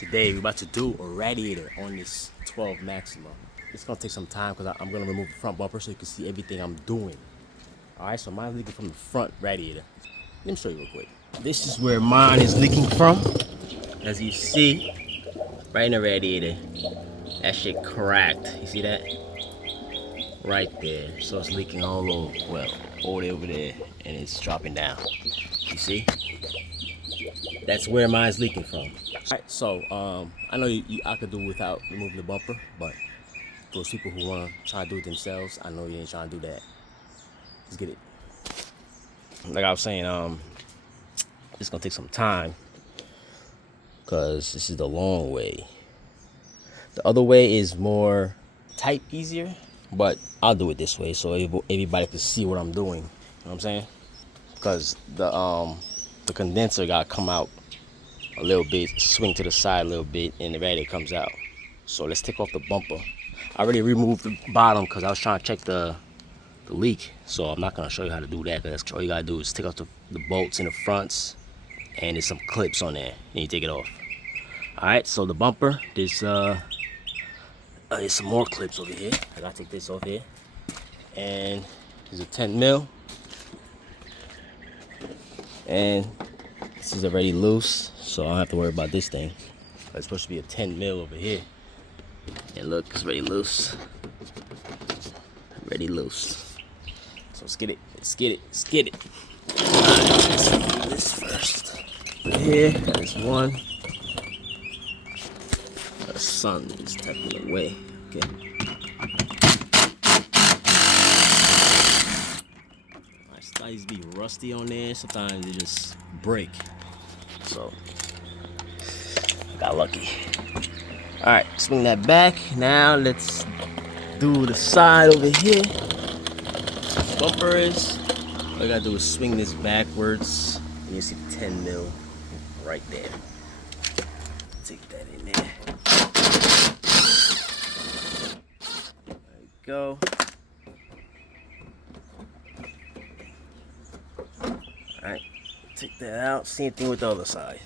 Today we're about to do a radiator on this 12 Maxima. It's gonna take some time because I'm gonna remove the front bumper so you can see everything I'm doing. Alright, so mine's leaking from the front radiator. Let me show you real quick. This is where mine is leaking from. As you see, right in the radiator. That shit cracked. You see that? Right there. So it's leaking all over, well, all the way over there, and it's dropping down. You see? That's where mine's leaking from. Alright, so I know I could do without removing the bumper, but those people who wanna try to do it themselves, I know you ain't trying to do that. Let's get it. Like I was saying, it's gonna take some time because this is the long way. The other way is more tight, easier, but I'll do it this way so everybody can see what I'm doing. You know what I'm saying? Because the condenser got to come out a little bit, swing to the side a little bit, and the radiator comes out. So let's take off the bumper. I already removed the bottom because I was trying to check the leak. So I'm not gonna show you how to do that because all you gotta do is take off the bolts in the fronts, and there's some clips on there, and you take it off. All right, so the bumper, there's some more clips over here. I gotta take this off here, and there's a 10 mil, and this is already loose, so I don't have to worry about this thing. It's supposed to be a 10 mil over here, and look, it's already loose. Already loose. So let's get it. Let's get it. Let's get it. All right, let's do this first. Over here, there's one. The sun is tapping away. Okay. These be rusty on there. Sometimes they just break. So got lucky. All right, swing that back. Now let's do the side over here. Bumper is. All you gotta do is swing this backwards, and you see the 10 mil right there. Take that in there. There you go. Alright, take that out. Same thing with the other side.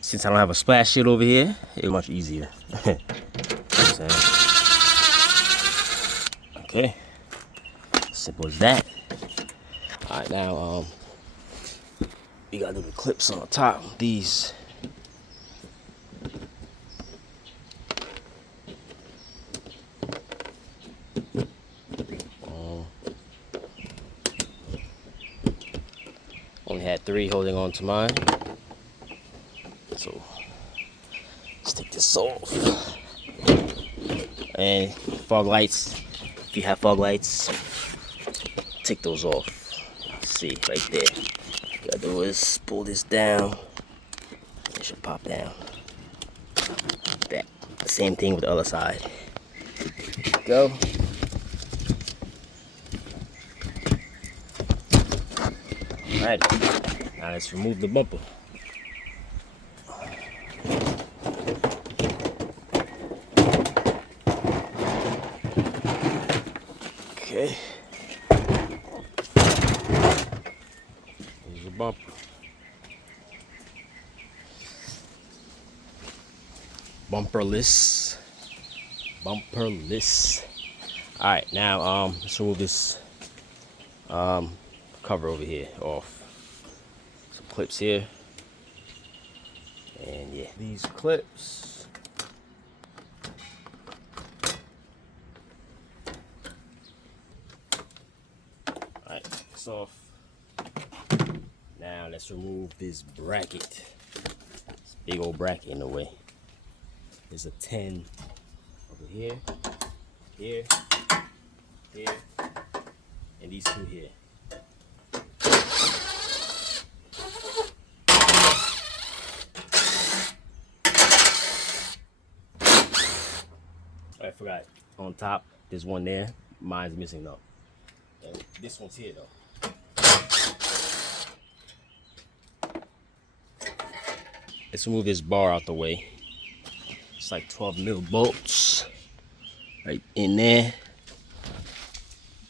Since I don't have a splash shield over here, it's much easier. Okay, simple as that. Alright, now we gotta do the clips on the top. These. Only had 3 holding on to mine. So let's take this off. And fog lights, if you have fog lights, take those off. See, right there. All you gotta do is pull this down. It should pop down. That. The same thing with the other side. Go. Alright, now let's remove the bumper. Okay. Here's the bumper. Bumperless. Bumperless. Alright, now let's remove this cover over here off. Some clips here, and yeah, these clips. Alright, it's off. Now let's remove this bracket. This big old bracket in the way. There's a 10 over here, here, here, and these 2 here. I forgot. On top, there's one there. Mine's missing though. And this one's here though. Let's move this bar out the way. It's like 12 mil bolts right in there.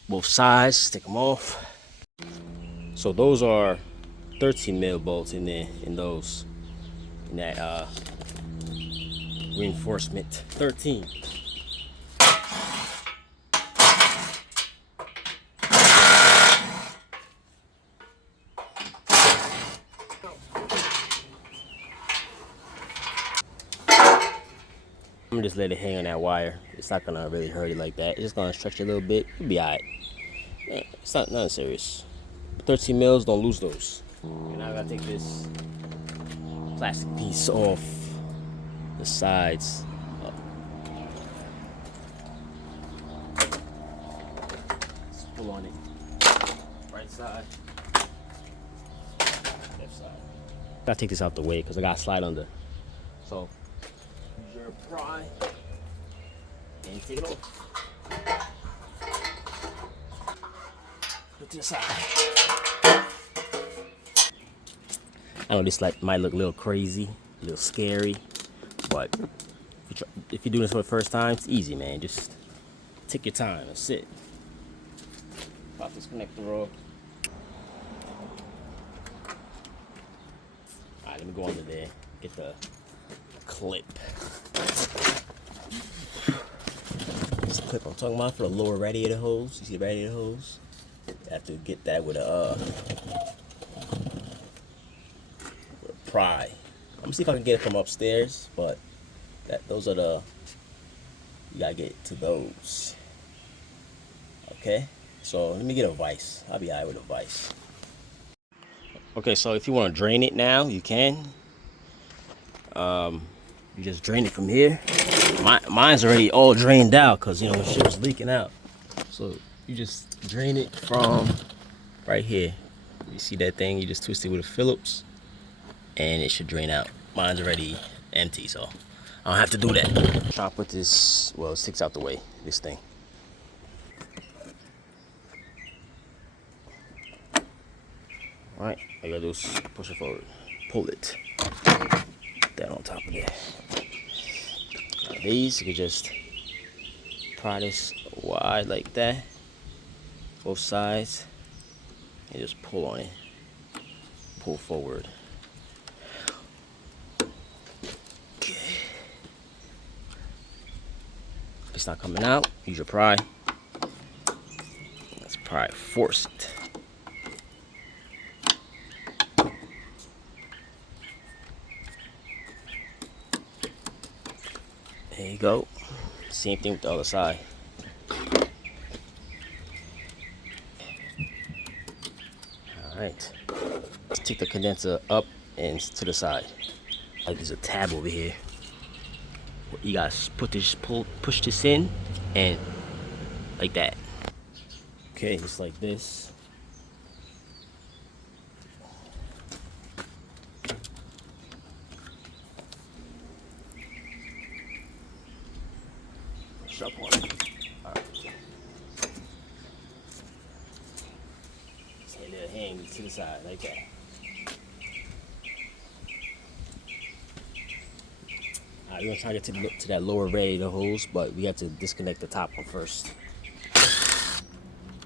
Both sides. Take them off. So those are 13 mil bolts in there. In that reinforcement 13. I'm gonna just let it hang on that wire. It's not gonna really hurt it like that. It's just gonna stretch it a little bit. It'll be alright. It's not nothing serious. 13 mils, don't lose those. And now I gotta take this plastic piece off the sides. Just pull on it. Right side, left side. Gotta take this out the way because I gotta slide under. So use your pry and take it off. Put to the side. I know this might look a little crazy, a little scary, but if you're doing this for the first time, it's easy, man. Just take your time and sit. Pop this connector off. Alright, let me go under there, get the clip. This clip I'm talking about for the lower radiator hose. You see the radiator hose? You have to get that with a pry. I'm gonna see if I can get it from upstairs, but those are the, you gotta get to those. Okay, so let me get a vise. I'll be alright with a vise. Okay, so if you want to drain it now, you can. You just drain it from here. Mine's already all drained out because you know shit was leaking out. So you just drain it from right here. You see that thing? You just twist it with a Phillips, and it should drain out. Mine's already empty, so I don't have to do that. Try to put this, well, 6 out the way, this thing. All right, all you gotta do is push it forward, pull it. Put that on top of there. Now these, you can just pry this wide like that, both sides, and just pull on it, pull forward. Okay. If it's not coming out, use your pry. Let's pry, force it. There you go. Same thing with the other side. Alright. Let's take the condenser up and to the side. There's a tab over here. You guys push this in and like that. Okay, just like this. Up on it. All right. Just let it hang to the side like that. All right, we're gonna try to get to that lower radiator hose, but we have to disconnect the top one first.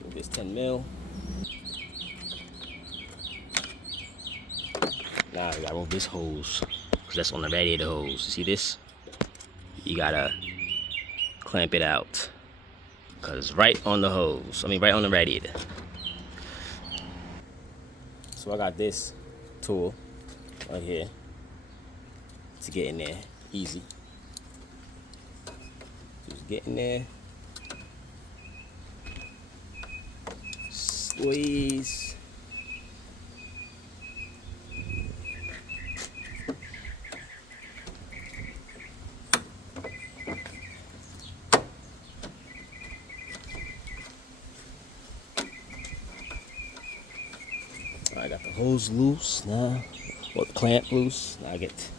Move this 10 mil. Now we gotta move this hose because that's on the radiator hose. See this? You gotta clamp it out because right on the hose, right on the radiator. So I got this tool right here to get in there easy. Just get in there, squeeze. I got the hose loose now, or the clamp loose. Now I get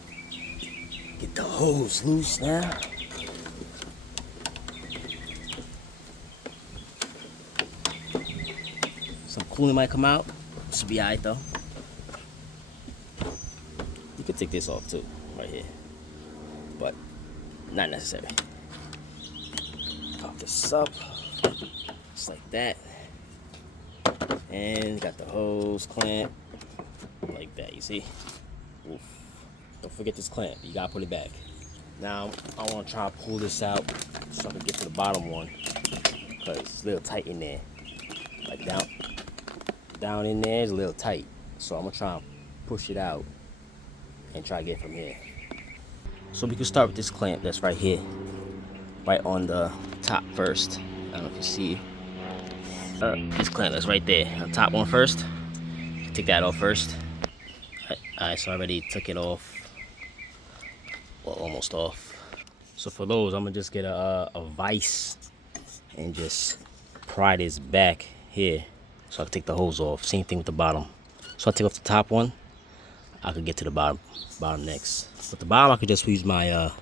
the hose loose now. Some coolant might come out. Should be alright though. You could take this off too, right here, but not necessary. Pop this up, just like that. And got the hose clamp like that, you see? Oof. Don't forget this clamp, you gotta put it back. Now I want to try to pull this out so I can get to the bottom one, because it's a little tight in there. Like down in there is a little tight. So I'm gonna try and push it out and try to get from here. So we can start with this clamp that's right here, right on the top first. I don't know if you see this clamp that's right there, the top one first. Take that off first. Alright, so I already took it off. Well, almost off. So for those, I'm gonna just get a vise and just pry this back here so I can take the hose off. Same thing with the bottom. So I take off the top one, I could get to the bottom next. But the bottom I could just use my the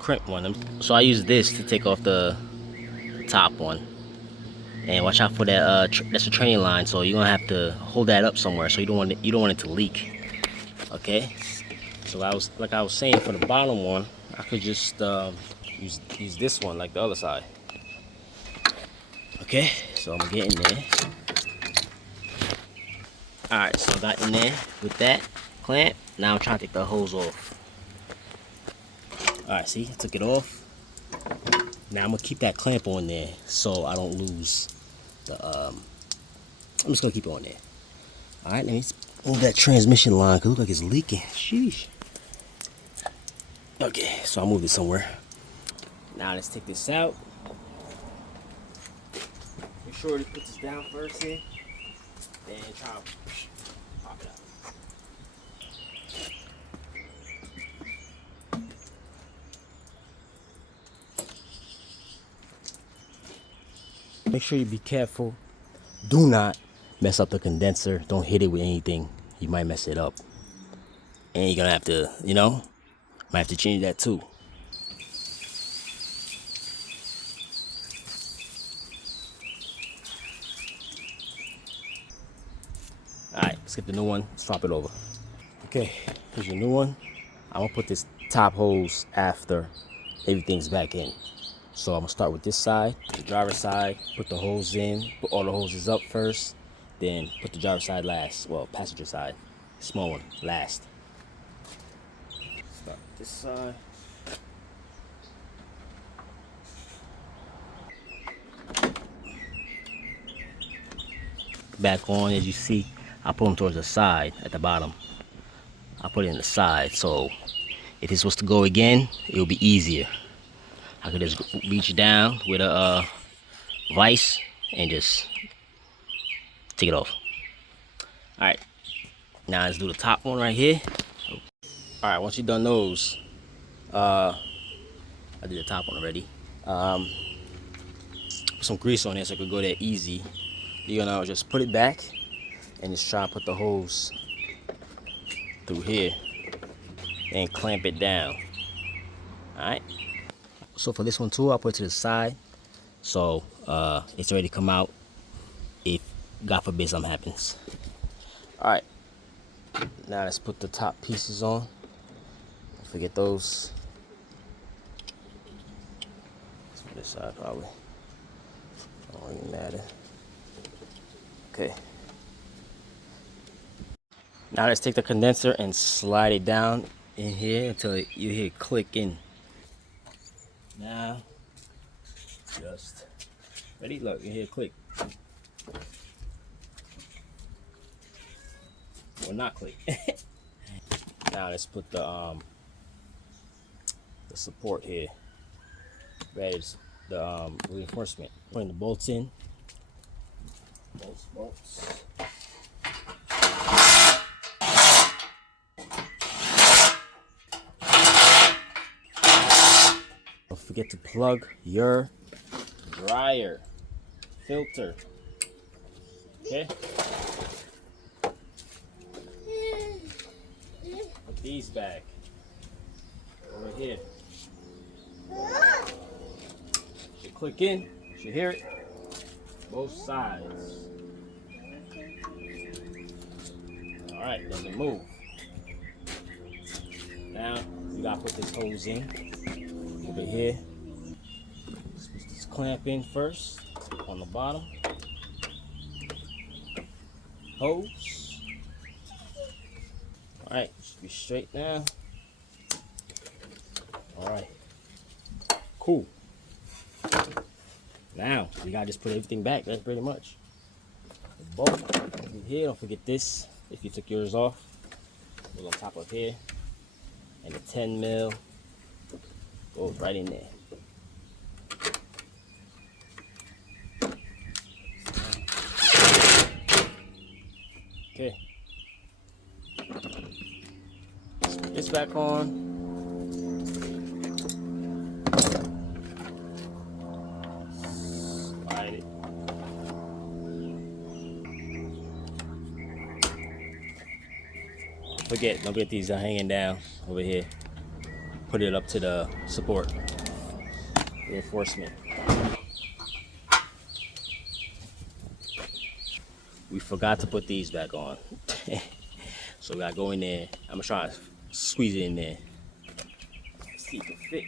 crimp one. So I use this to take off the top one. And watch out for that. That's a training line, so you're gonna have to hold that up somewhere. So you don't want it to leak. Okay. So like I was saying, for the bottom one, I could just use this one like the other side. Okay. So I'm gonna get in there. All right. So I got in there with that clamp. Now I'm trying to take the hose off. All right. See, I took it off. Now I'm gonna keep that clamp on there so I don't lose the. I'm just gonna keep it on there. All right. Let me move that transmission line because it looks like it's leaking. Sheesh. Okay, so I'll move it somewhere. Now let's take this out. Make sure to put this down first here. Then try to pop it out. Make sure you be careful. Do not mess up the condenser. Don't hit it with anything. You might mess it up. And you're gonna have to, might have to change that too. Alright, let's get the new one. Let's swap it over. Okay, here's your new one. I'm gonna put this top hose after everything's back in. So I'm gonna start with this side, the driver's side, put the hose in, put all the hoses up first, then put the driver's side last. Well, passenger side, small one, last. Start with this side. Back on, as you see, I put them towards the side at the bottom. I put it in the side, so if it's supposed to go again, it'll be easier. I could just reach down with a vise and just take it off. All right, now let's do the top one right here. All right, once you've done those, I did the top one already. Put some grease on it so it could go there easy. You're gonna just put it back and just try to put the hose through here and clamp it down. All right. So for this one too, I'll put it to the side so it's ready to come out if God forbid something happens. All right. Now let's put the top pieces on. Don't forget those. Let's put this side probably. Don't even matter. Okay. Now let's take the condenser and slide it down in here until you hear it click in. Now, just ready. Look, you hear it click. Or not click. Now let's put the support here. Ready, the reinforcement. Putting the bolts in. Bolts. Don't forget to plug your dryer filter. Okay. Put these back over here. Should click in. Should hear it. Both sides. All right, doesn't move. Now you gotta put this hose in over here. Let's put this clamp in first on the bottom. Hose. All right, should be straight now. All right, Cool. Now we gotta just put everything back. That's pretty much. The bolt in here. Don't forget this. If you took yours off, goes on top of here, and the 10 mil goes right in there. Okay. Let's put this back on. Slide it. Don't get these hanging down over here. Put it up to the support. Reinforcement. We forgot to put these back on. So we gotta go in there. I'm gonna try to squeeze it in there. See if it fit.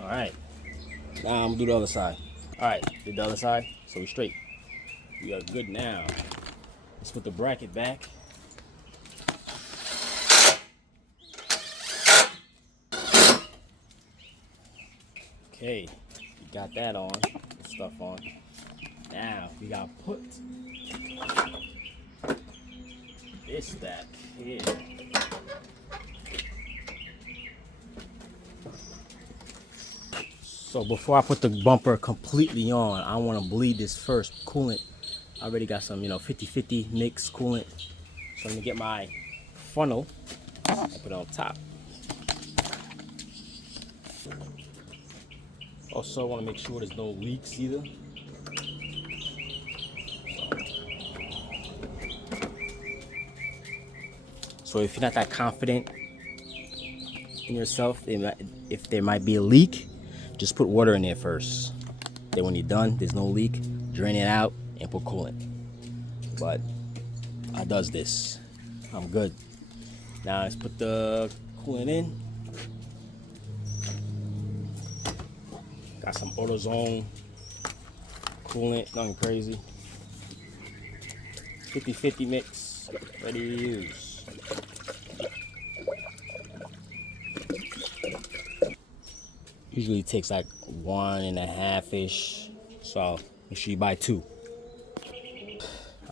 Alright. Now I'm gonna do the other side. Alright, did the other side. So we straight. We are good now. Let's put the bracket back. Okay, we got that on, the stuff on. Now we gotta put this back here. So before I put the bumper completely on, I want to bleed this first coolant. I already got some, 50-50 mix coolant. So I'm gonna get my funnel and put it on top. Also, I want to make sure there's no leaks either. So if you're not that confident in yourself, if there might be a leak, just put water in there first. Then when you're done, there's no leak, drain it out and put coolant. But I does this. I'm good. Now let's put the coolant in. Got some AutoZone coolant, nothing crazy. 50-50 mix, ready to use. Usually takes like 1.5-ish, so make sure you buy 2.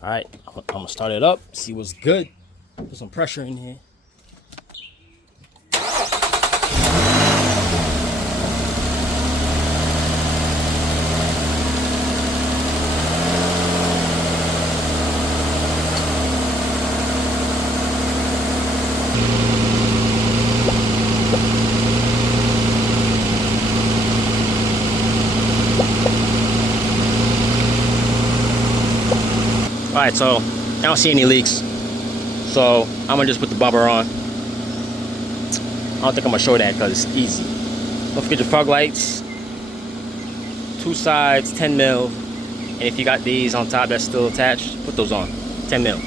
All right, I'm gonna start it up, see what's good. Put some pressure in here. All right, so I don't see any leaks, so I'm gonna just put the bumper on. I don't think I'm gonna show that because it's easy. Don't forget your fog lights, 2 sides, 10 mil, and if you got these on top that's still attached, put those on, 10 mil.